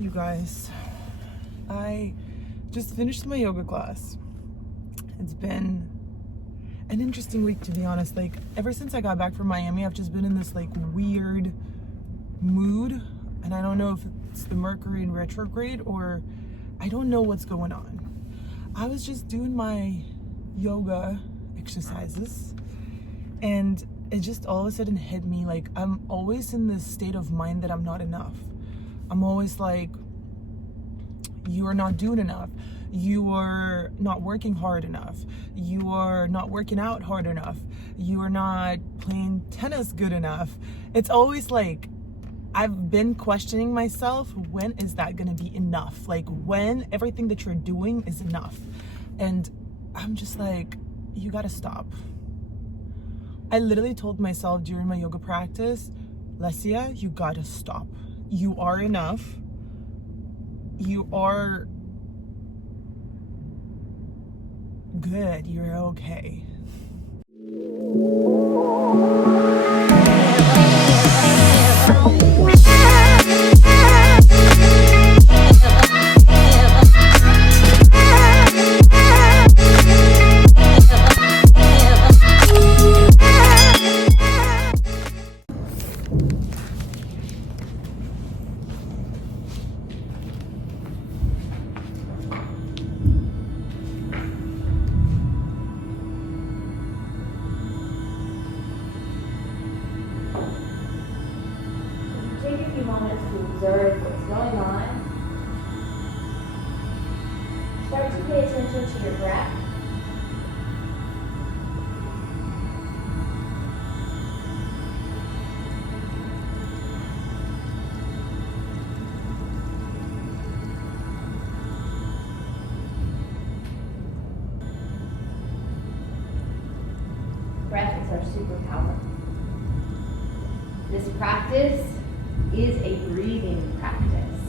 You guys, I just finished my yoga class. It's been an interesting week, to be honest. Like, ever since I got back from Miami, I've just been in this like weird mood, and I don't know if it's the Mercury in retrograde or I don't know what's going on. I was just doing my yoga exercises, and it just all of a sudden hit me, like, I'm always in this state of mind that I'm not enough. I'm always like, you are not doing enough. You are not working hard enough. You are not working out hard enough. You are not playing tennis good enough. It's always like, I've been questioning myself, when is that gonna be enough? Like, when everything that you're doing is enough? And I'm just like, you gotta stop. I literally told myself during my yoga practice, Lesia, you gotta stop. You are enough. You are good. You're okay. Take a few moments to observe what's going on. Start to pay attention to your breath. Breath is our superpower. This practice is a breathing practice.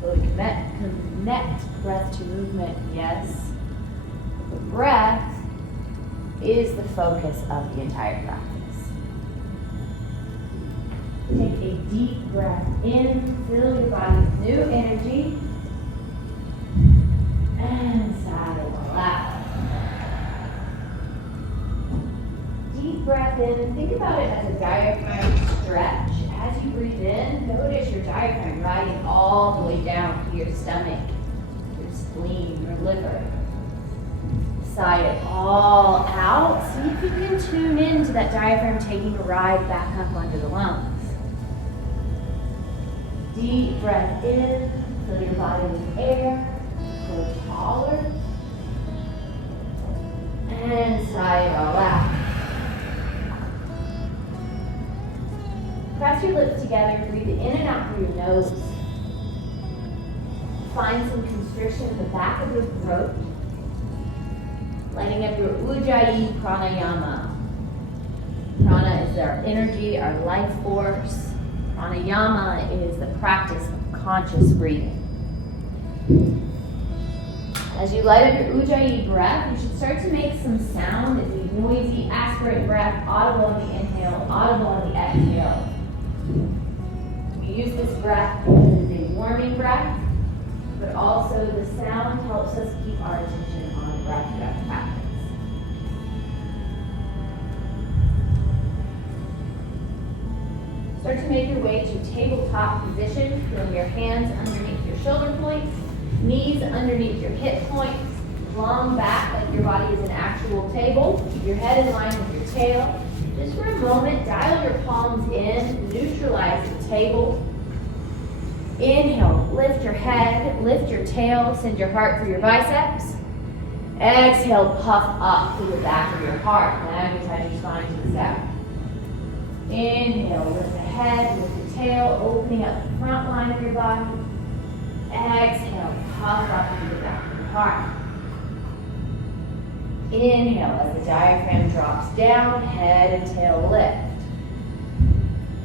So we connect breath to movement, yes. But breath is the focus of the entire practice. Take a deep breath in, fill your body with new energy, and sigh and relax. Deep breath in, and think about it as a diaphragm stretch. As you breathe in, notice your diaphragm riding all the way down to your stomach, your spleen, your liver. Sigh it all out. See if you can tune into that diaphragm taking a ride back up under the lungs. Deep breath in, fill your body with air, grow taller, and sigh it all out. Press your lips together, breathe in and out through your nose. Find some constriction in the back of your throat. Lighting up your Ujjayi pranayama. Prana is our energy, our life force. Pranayama is the practice of conscious breathing. As you light up your Ujjayi breath, you should start to make some sound. It's a noisy, aspirate breath, audible on the inhale, audible on the exhale. We use this breath as a warming breath, but also the sound helps us keep our attention on breath practice. Start to make your way to tabletop position. Feeling your hands underneath your shoulder points, knees underneath your hip points, long back like your body is an actual table. Keep your head in line with your tail. Just for a moment, dial your palms in, neutralize the table. Inhale, lift your head, lift your tail, send your heart through your biceps. Exhale, puff up through the back of your heart. Magnetize your spine to the south. Inhale, lift the head, lift the tail, opening up the front line of your body. Exhale, puff up through the back of your heart. Inhale as the diaphragm drops down, head and tail lift.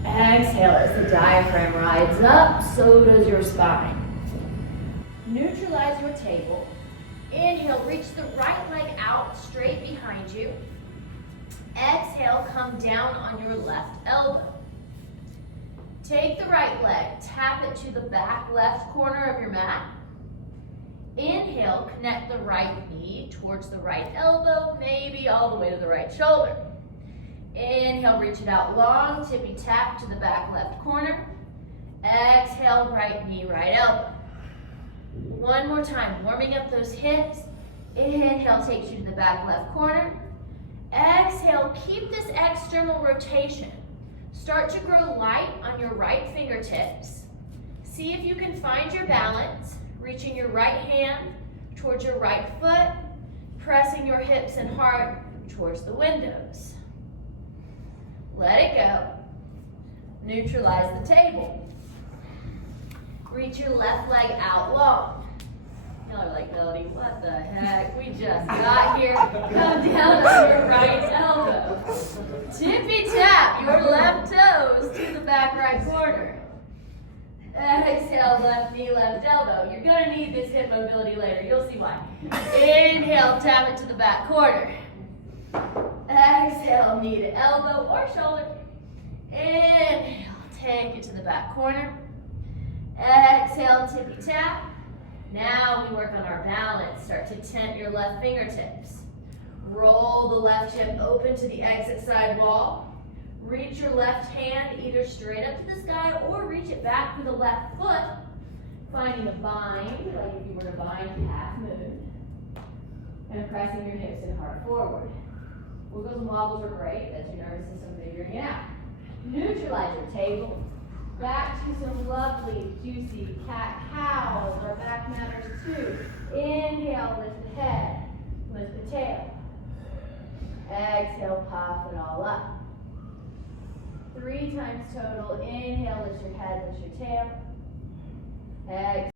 Exhale as the diaphragm rides up, so does your spine. Neutralize your table. Inhale, reach the right leg out straight behind you. Exhale, come down on your left elbow. Take the right leg, tap tap it to the back left corner of your mat. Inhale, connect the right knee towards the right elbow, maybe all the way to the right shoulder. Inhale, reach it out long, tippy tap to the back left corner. Exhale, right knee, right elbow. One more time, warming up those hips. Inhale takes you to the back left corner. Exhale, keep this external rotation. Start to grow light on your right fingertips. See if you can find your balance, reaching your right hand towards your right foot, pressing your hips and heart towards the windows. Let it go. Neutralize the table. Reach your left leg out long. Y'all are like, Melody, what the heck? We just got here. Come down on your right elbow. Tippy tap your left toes to the back right corner. Exhale, left knee, left elbow. You're going to need this hip mobility later. You'll see why. Inhale, tap it to the back corner. Exhale, knee to elbow or shoulder. Inhale, take it to the back corner. Exhale, tippy tap. Now we work on our balance. Start to tent your left fingertips. Roll the left hip open to the exit side wall. Reach your left hand either straight up to the sky or reach it back for the left foot. Finding a bind, like if you were to bind half moon. And pressing your hips and heart forward. Wiggles and wobbles are great. That's your nervous system figuring it out. Neutralize your table. Back to some lovely, juicy cat-cows. Our back matters too. Inhale, lift the head, lift the tail. Exhale, puff it all up. 3 times total. Inhale, lift your head, lift your tail. Exhale.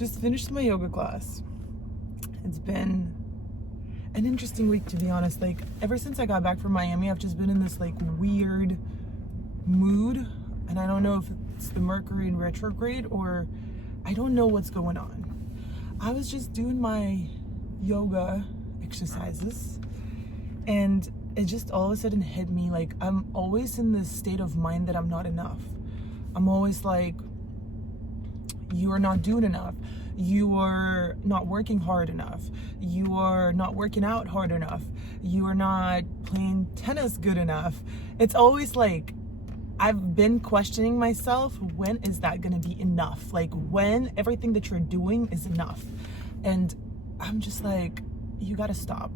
just finished my yoga class. It's been an interesting week, to be honest. Like, ever since I got back from Miami, I've just been in this like weird mood, and I don't know if it's the Mercury in retrograde or I don't know what's going on. I was just doing my yoga exercises, and it just all of a sudden hit me, like, I'm always in this state of mind that I'm not enough. I'm always like, you are not doing enough. You are not working hard enough. You are not working out hard enough. You are not playing tennis good enough. It's always like, I've been questioning myself, when is that gonna be enough? Like, when everything that you're doing is enough? And I'm just like, you gotta stop.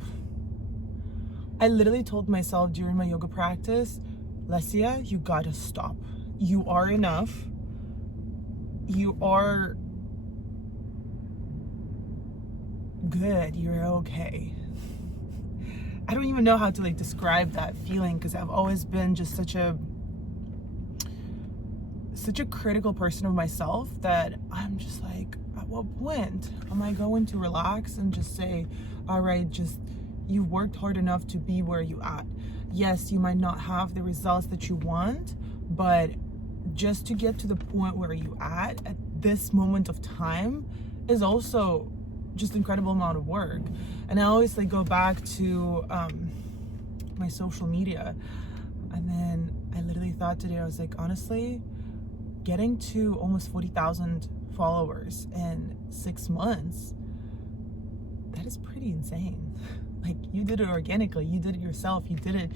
I literally told myself during my yoga practice, Lesia, you gotta stop. You are enough. You are good. You're okay. I don't even know how to like describe that feeling, because I've always been just such a critical person of myself that I'm just like, at what point am I going to relax and just say, all right, just, you've worked hard enough to be where you at. Yes, you might not have the results that you want, but just to get to the point where you at this moment of time is also just incredible amount of work. And I always like go back to my social media, and then I literally thought today, I was like, honestly, getting to almost 40,000 followers in 6 months, that is pretty insane. Like, you did it organically, you did it yourself, you did it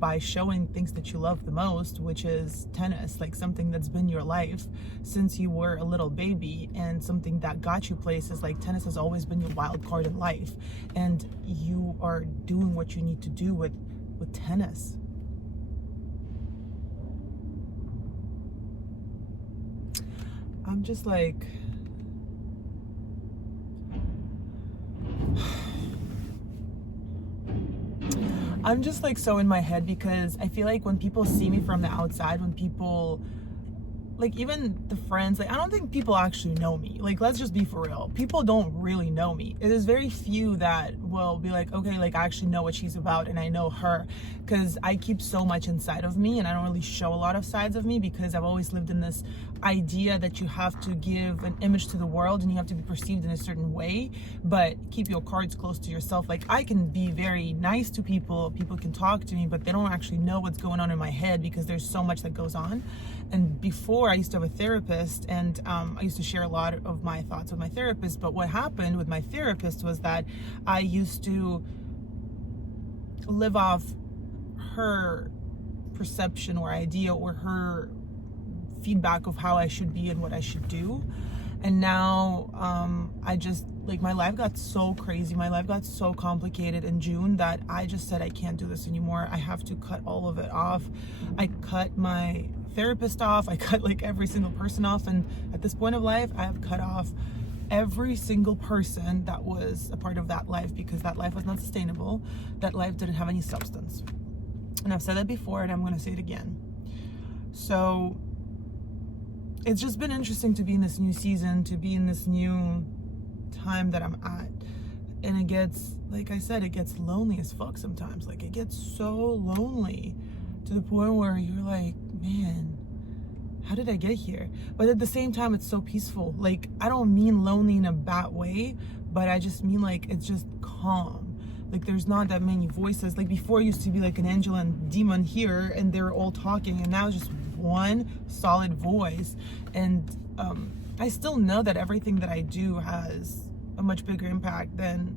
by showing things that you love the most, which is tennis, like something that's been your life since you were a little baby, and something that got you places. Like, tennis has always been your wild card in life, and you are doing what you need to do with tennis. I'm just like, I'm just like so in my head, because I feel like when people see me from the outside, when people, like even the friends, like I don't think people actually know me. Like, let's just be for real. People don't really know me. It is very few that will be like, okay, like I actually know what she's about and I know her, because I keep so much inside of me and I don't really show a lot of sides of me, because I've always lived in this idea that you have to give an image to the world and you have to be perceived in a certain way, but keep your cards close to yourself. Like, I can be very nice to people, people can talk to me, but they don't actually know what's going on in my head, because there's so much that goes on. And before, I used to have a therapist, and I used to share a lot of my thoughts with my therapist. But what happened with my therapist was that I used to live off her perception or idea or her feedback of how I should be and what I should do. And now I just, like, my life got so crazy, my life got so complicated in June that I just said, I can't do this anymore. I have to cut all of it off. I cut my therapist off, I cut like every single person off, and at this point of life I have cut off every single person that was a part of that life, because that life was not sustainable. That life didn't have any substance. And I've said that before, and I'm going to say it again. So it's just been interesting to be in this new season, to be in this new time that I'm at. And it gets, like I said, it gets lonely as fuck sometimes. Like, it gets so lonely to the point where you're like, man, how did I get here? But at the same time, it's so peaceful. Like, I don't mean lonely in a bad way, but I just mean like, it's just calm. Like, there's not that many voices. Like, before it used to be like an angel and demon here, and they're all talking, and now it's just one solid voice. And I still know that everything that I do has a much bigger impact than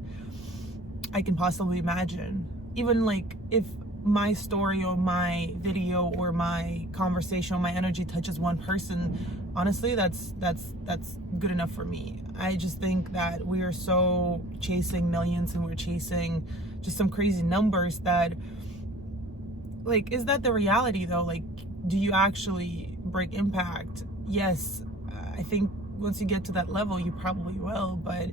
I can possibly imagine. Even like, if my story or my video or my conversation or my energy touches one person, honestly, that's good enough for me. I just think that we are so chasing millions, and we're chasing just some crazy numbers that, like, is that the reality though? Like, do you actually break impact? Yes, I think once you get to that level, you probably will, but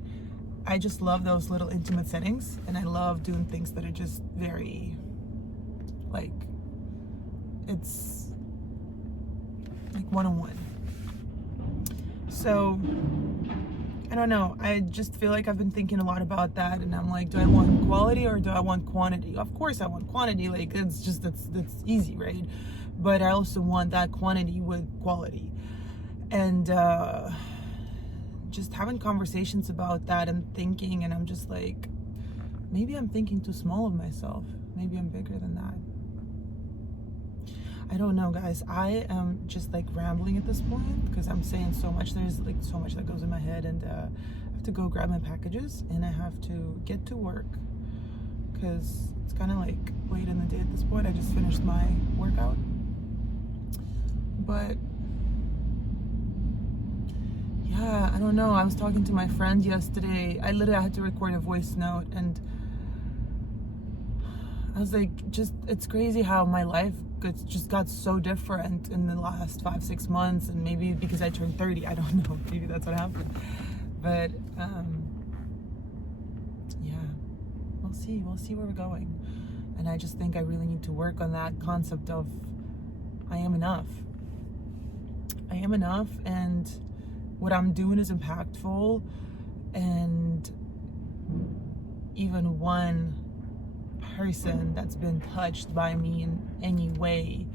I just love those little intimate settings, and I love doing things that are just very, like, it's like one-on-one. So I don't know. I just feel like I've been thinking a lot about that, and I'm like, do I want quality or do I want quantity? Of course I want quantity, like it's easy, right? But I also want that quantity with quality. And just having conversations about that and thinking, and I'm just like, maybe I'm thinking too small of myself. Maybe I'm bigger than that. I don't know, guys. I am just like rambling at this point because I'm saying so much. There's like so much that goes in my head, and I have to go grab my packages and I have to get to work because it's kind of like late in the day at this point. I just finished my workout. But yeah, I don't know. I was talking to my friend yesterday. I literally had to record a voice note, and I was like, it's crazy how my life just got so different in the last 5-6 months, and maybe because I turned 30, I don't know, maybe that's what happened. But yeah, we'll see where we're going. And I just think I really need to work on that concept of I am enough, and what I'm doing is impactful, and even one person that's been touched by me in any way,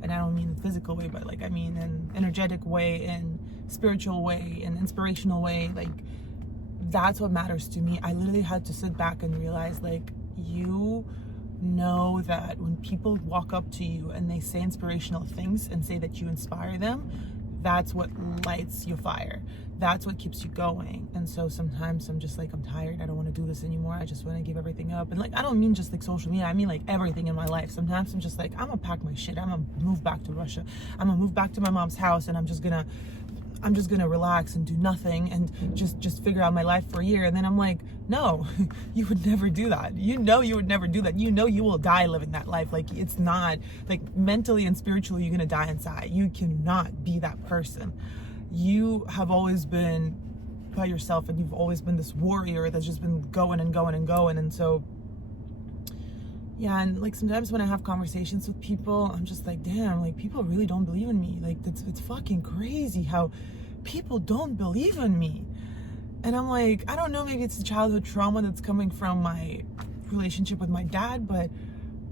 and I don't mean the physical way, but like I mean an energetic way, and spiritual way, and inspirational way, like that's what matters to me. I literally had to sit back and realize, like, you know that when people walk up to you and they say inspirational things and say that you inspire them, that's what lights your fire. That's what keeps you going. And so sometimes I'm just like, I'm tired. I don't want to do this anymore. I just want to give everything up. And like, I don't mean just like social media. I mean like everything in my life. Sometimes I'm just like, I'm gonna pack my shit. I'm gonna move back to Russia. I'm gonna move back to my mom's house, and I'm just gonna relax and do nothing and just figure out my life for a year. And then I'm like, no, you would never do that. You know you would never do that. You know you will die living that life. Like, it's not, like, mentally and spiritually, you're gonna die inside. You cannot be that person. You have always been by yourself, and you've always been this warrior that's just been going and going and going. And so yeah, and like sometimes when I have conversations with people, I'm just like, damn, like people really don't believe in me. Like it's fucking crazy how people don't believe in me. And I'm like, I don't know, maybe it's the childhood trauma that's coming from my relationship with my dad, but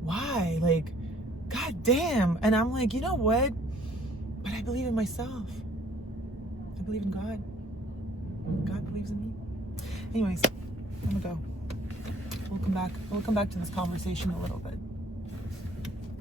why? Like, god damn. And I'm like, you know what? But I believe in myself. I believe in God. God believes in me. Anyways, I'm gonna go. We'll come back to this conversation a little bit.